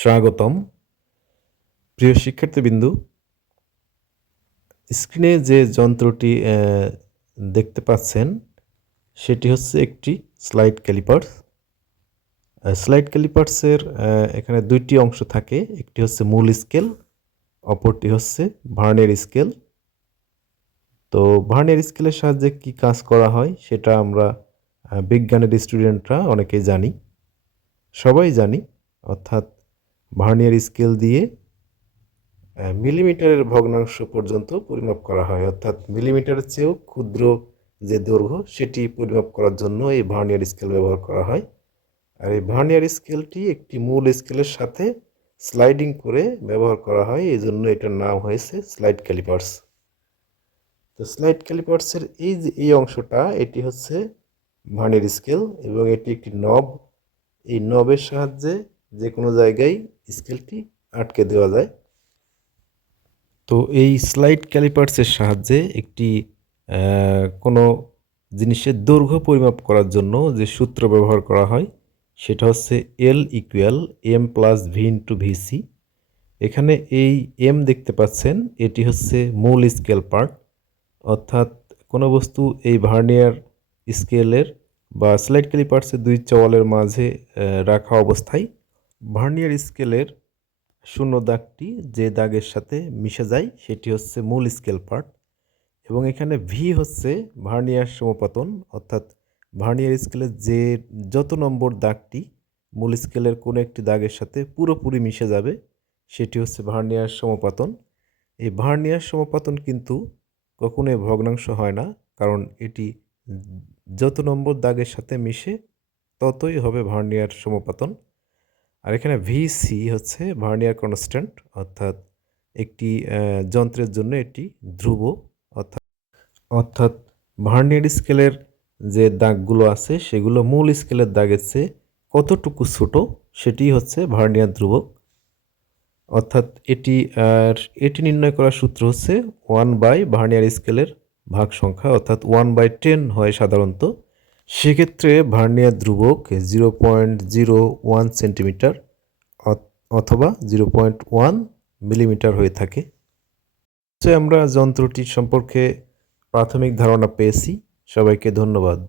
স্বাগতম। প্রিয় শিক্ষার্থীবৃন্দু, স্ক্রিনে যে যন্ত্রটি দেখতে পাচ্ছেন, সেটি হচ্ছে একটি স্লাইড ক্যালিপার্স স্লাইড ক্যালিপার্সের এখানে দুইটি অংশ থাকে, একটি হচ্ছে মূল স্কেল, অপরটি হচ্ছে ভার্নের স্কেল। তো ভার্নের স্কেলের সাহায্যে কি কাজ করা হয়, সেটা আমরা বিজ্ঞানের স্টুডেন্টরা অনেকেই জানি, সবাই জানি, অর্থাৎ ভার্নিয়ার স্কেল দিয়ে মিলিমিটারের ভগ্নাংশ পর্যন্ত পরিমাপ করা হয়। অর্থাৎ মিলিমিটারের চেয়েও ক্ষুদ্র যে দৈর্ঘ্য, সেটি পরিমাপ করার জন্য এই ভার্নিয়ার স্কেল ব্যবহার করা হয়। আর এই ভার্নিয়ার স্কেলটি একটি মূল স্কেলের সাথে স্লাইডিং করে ব্যবহার করা হয়। এই জন্য এটার নাম হয়েছে স্লাইড ক্যালিপার্স। তো স্লাইড ক্যালিপার্সের এই যে, এই অংশটা, এটি হচ্ছে ভার্নিয়ার স্কেল এবং এটি একটি নব। এই নবের সাহায্যে যে কোনো জায়গায় স্কেলটি আটকে দেওয়া যায়। তো এই স্লাইড ক্যালিপার্সের সাহায্যে একটি কোনো জিনিসের দৈর্ঘ্য পরিমাপ করার জন্য যে সূত্র ব্যবহার করা হয়, সেটা হচ্ছে L equal M plus V into VC এখানে এই এম দেখতে পাচ্ছেন, এটি হচ্ছে মূল স্কেল পার্ট। অর্থাৎ কোনো বস্তু এই ভার্নিয়ার স্কেলের বা স্লাইড ক্যালিপার্সের দুই চওয়ালের মাঝে রাখা অবস্থায় ভার্নিয়ার স্কেলের শূন্য দাগটি যে দাগের সাথে মিশে যায়, সেটি হচ্ছে মূল স্কেল পার্ট এবং এখানে ভি হচ্ছে ভার্নিয়ার সমপাতন, অর্থাৎ ভার্নিয়ার স্কেলের যে যত নম্বর দাগটি মূল স্কেলের কোনো একটি দাগের সাথে পুরোপুরি মিশে যাবে, সেটি হচ্ছে ভার্নিয়ার সমপাতন। এই ভার্নিয়ার সমপাতন কিন্তু কখনোই ভগ্নাংশ হয় না, কারণ এটি যত নম্বর দাগের সাথে মিশে ততই হবে ভার্নিয়ার সমপাতন। আর এখানে ভিসি হচ্ছে ভার্নিয়ার কনস্ট্যান্ট, অর্থাৎ একটি যন্ত্রের জন্য এটি ধ্রুব, অর্থাৎ অর্থাৎ ভার্নিয়ার স্কেলের যে দাগগুলো আছে সেগুলো মূল স্কেলের দাগের চেয়ে কতটুকু ছোট সেটি হচ্ছে ভার্নিয়ার ধ্রুবক। অর্থাৎ এটি, আর এটি নির্ণয় করার সূত্র হচ্ছে ওয়ান বাই ভার্নিয়ার স্কেলের ভাগ সংখ্যা অর্থাৎ ওয়ান বাই টেন হয় সাধারণত। সেক্ষেত্রে ভার্নিয়ার ধ্রুবক zero point zero one centimetre অথবা জিরো পয়েন্ট ওয়ান মিলিমিটার হয়ে থাকে। আমরা যন্ত্রটি সম্পর্কে প্রাথমিক ধারণা পেয়েছি। সবাইকে ধন্যবাদ।